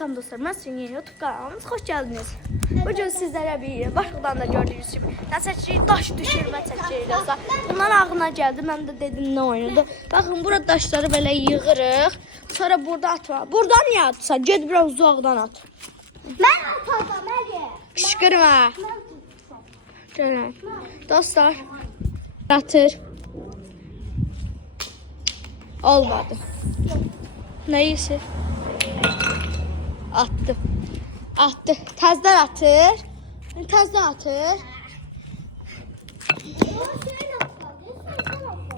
Salam dostlar, mən sizin yeni YouTube kanalımız, xoş gəldiniz. Bugün sizlərə bir başlıqdan da gördüyünüz kimi nəsə daş düşürmə çəkirik. Bunlar ağlına gəldi, mən də dedim nə oynadı. Baxın, burada daşları belə yığırıq, sonra burada atma. Burada niyə atsan? Ged biraz uzaqdan at. Mən atacağım, Əli. Qışqırma. Gəlin. Dostlar, atır. Olmadı. Neyse. Attı. Attı. Təzdən atır. Təzdən atır.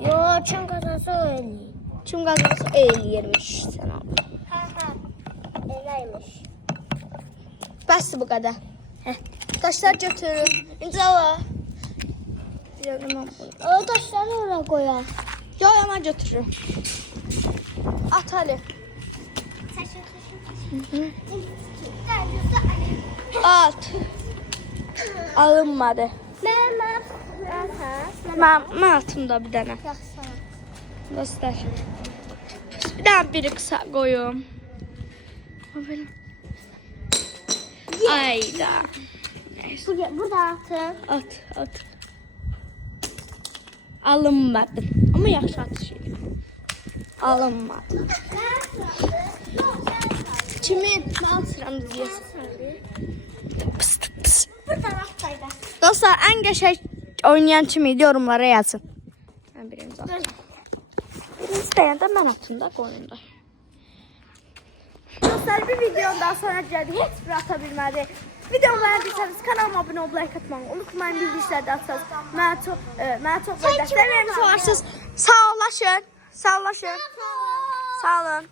Yo, kim kazansa öyle. Kim qazansa eləyirmiş sən abi. Eləymiş. Bəsdir bu qədər. Daşlar götürün. İncala. O daşları oraya koyar. Yo, mən götürürüm. At Ali. At. Alınmadı. Mən atım da bir dənə. Dostlar. Bir dənə biri qısa qoyum. Ayda. Burada atın. At. Alınmadı. Ama yaxşı atış idi. Alınmadı. Kimin? Mən atıram deyəsən. Pıs. Bu taraftaydı. Dostlar, ən qəşəng oynayan kim idi yorumlara yazın. Mən birinci atım. İstəyən də mən atım da qoyunda. Dostlar, bir videonun daha sonra gəldik. Heç bir ata bilmədi. Videomu beğendiyseniz kanalıma abone ol, like atmayı unutmayın. Bilgisayarda atsanız mənə çox dəstək vermiş olarsınız. Sağ olun. Sağ olun.